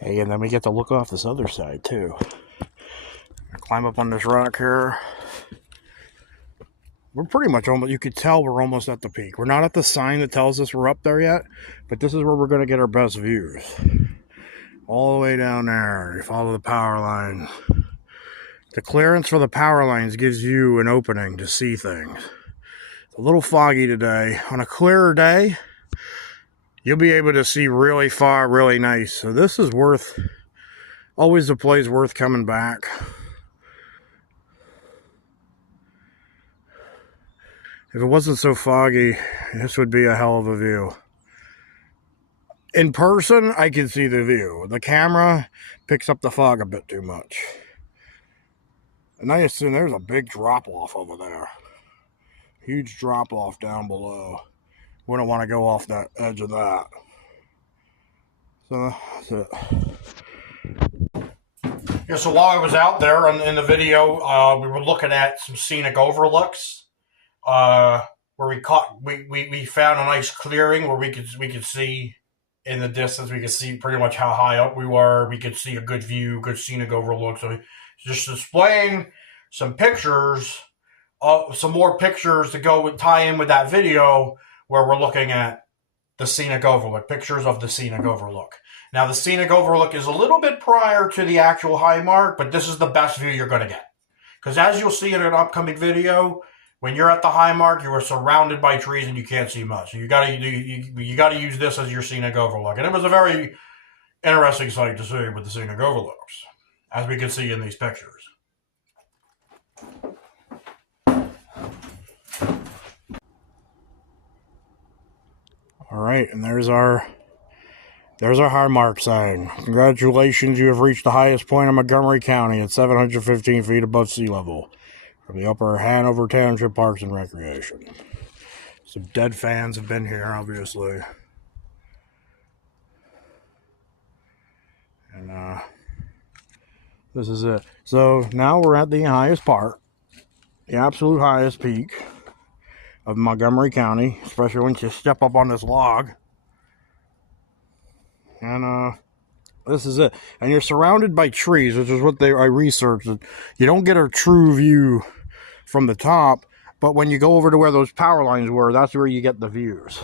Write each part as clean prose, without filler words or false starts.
Hey, and then we get to look off this other side too. Climb up on this rock here. We're pretty much almost, you could tell we're almost at the peak. We're not at the sign that tells us we're up there yet, but this is where we're going to get our best views. All the way down there, you follow the power lines. The clearance for the power lines gives you an opening to see things. It's a little foggy today. On a clearer day, you'll be able to see really far, really nice. So this is always a place worth coming back. If it wasn't so foggy, this would be a hell of a view. In person, I can see the view. The camera picks up the fog a bit too much. And I assume there's a big drop-off over there. Huge drop-off down below. We don't want to go off that edge of that. So, that's it. Yeah, so while I was out there in the video, we were looking at some scenic overlooks. Where we found a nice clearing where we could see in the distance. We could see pretty much how high up we were. We could see a good view, good scenic overlook. So just displaying some pictures, some more pictures to go tie in with that video where we're looking at the scenic overlook, pictures of the scenic overlook. Now the scenic overlook is a little bit prior to the actual Highmark, but this is the best view you're going to get. Because as you'll see in an upcoming video, when you're at the Highmark, you are surrounded by trees and you can't see much. So you got to use this as your scenic overlook. And it was a very interesting sight to see with the scenic overlooks, as we can see in these pictures. All right, and there's our Highmark sign. Congratulations, you have reached the highest point of Montgomery County at 715 feet above sea level, from the Upper Hanover Township Parks and Recreation. Some dead fans have been here, obviously. And this is it. So now we're at the highest part, the absolute highest peak of Montgomery County, especially once you step up on this log. And this is it. And you're surrounded by trees, which is what I researched. You don't get a true view from the top, but when you go over to where those power lines were, that's where you get the views.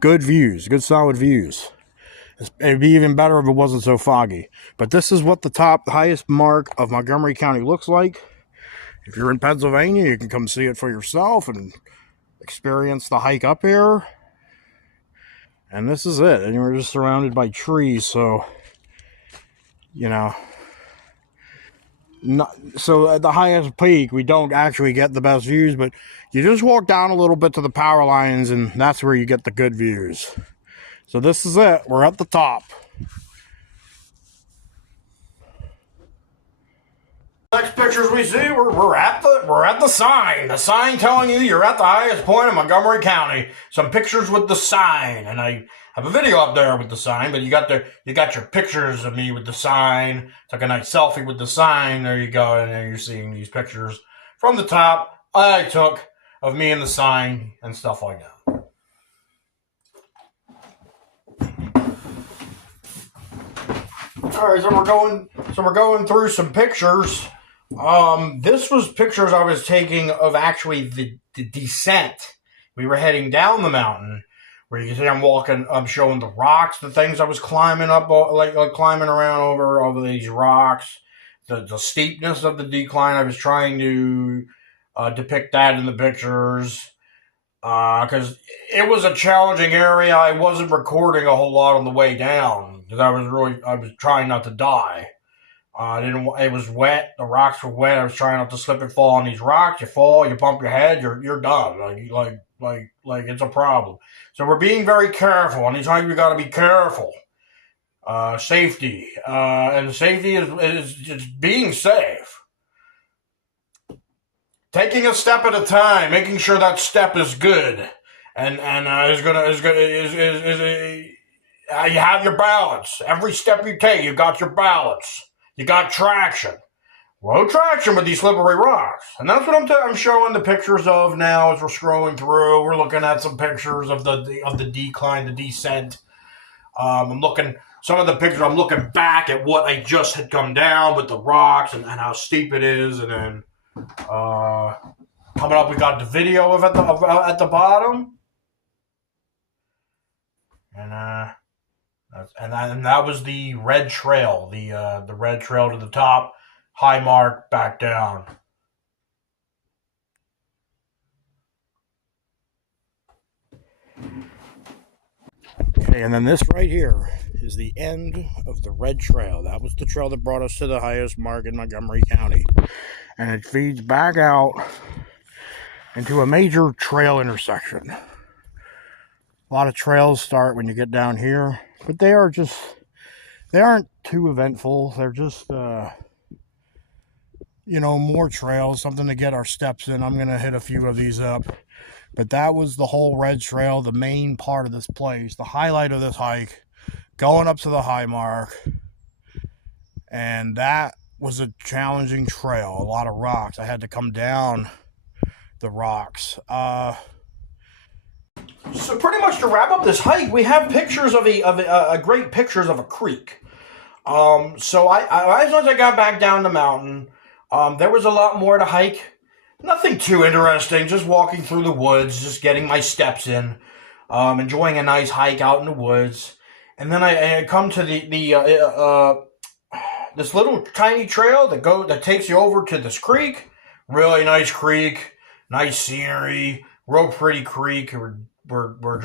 Good views, good solid views. It'd be even better if it wasn't so foggy. But this is what the highest mark of Montgomery County looks like. If you're in Pennsylvania, you can come see it for yourself and experience the hike up here. And this is it. And we're just surrounded by trees, so, you know. So at the highest peak, we don't actually get the best views, but you just walk down a little bit to the power lines, and that's where you get the good views. So this is it. We're at the top. Next pictures we see, we're at the sign. The sign telling you you're at the highest point in Montgomery County. Some pictures with the sign, and I have a video up there with the sign, but you got your pictures of me with the sign. Took a nice selfie with the sign. There you go, and then you're seeing these pictures from the top I took of me and the sign and stuff like that. All right, so we're going through some pictures. This was pictures I was taking of actually the descent. We were heading down the mountain, where you can see I'm showing the rocks, the things I was climbing up, like climbing around over these rocks, the steepness of the decline. I was trying to depict that in the pictures, because it was a challenging area. I wasn't recording a whole lot on the way down, because I was trying not to die. It was wet. The rocks were wet. I was trying not to slip and fall on these rocks. You fall, you bump your head, you're done. Like it's a problem. So we're being very careful. Anytime you got to be careful. Safety. And safety is just being safe. Taking a step at a time, making sure that step is good, and you have your balance. Every step you take, you got your balance. You got traction. Low traction with these slippery rocks. And that's what I'm showing the pictures of now as we're scrolling through. We're looking at some pictures of the decline, the descent. I'm looking some of the pictures, I'm looking back at what I just had come down with the rocks and how steep it is. And then coming up, we got the video of at the bottom. And that was the red trail, the red trail to the top, Highmark back down. Okay, and then this right here is the end of the red trail. That was the trail that brought us to the highest mark in Montgomery County. And it feeds back out into a major trail intersection. A lot of trails start when you get down here, but they aren't too eventful. They're just, more trails, something to get our steps in. I'm going to hit a few of these up. But that was the whole red trail, the main part of this place, the highlight of this hike, going up to the Highmark. And that was a challenging trail, a lot of rocks. I had to come down the rocks. So pretty much to wrap up this hike, we have pictures of great pictures of a creek. So I as soon as I got back down the mountain, there was a lot more to hike. Nothing too interesting, just walking through the woods, just getting my steps in, enjoying a nice hike out in the woods. And then I come to this little tiny trail that takes you over to this creek. Really nice creek, nice scenery, real pretty creek. We're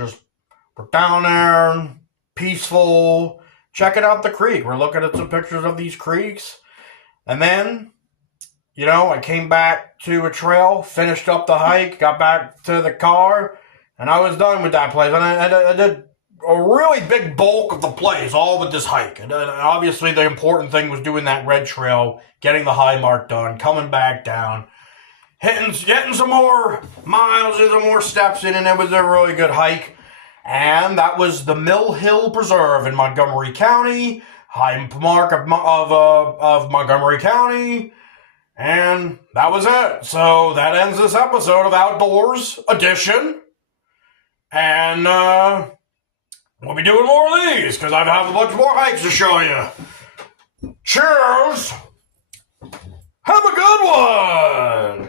down there, peaceful, checking out the creek. We're looking at some pictures of these creeks. And then, I came back to a trail, finished up the hike, got back to the car, and I was done with that place. And I did a really big bulk of the place, all with this hike. And obviously the important thing was doing that red trail, getting the Highmark done, coming back down, getting some more miles and some more steps in, and it was a really good hike. And that was the Mill Hill Preserve in Montgomery County, Highmark of Montgomery County. And that was it. So that ends this episode of Outdoors Edition. And we'll be doing more of these because I have a bunch more hikes to show you. Cheers! Have a good one!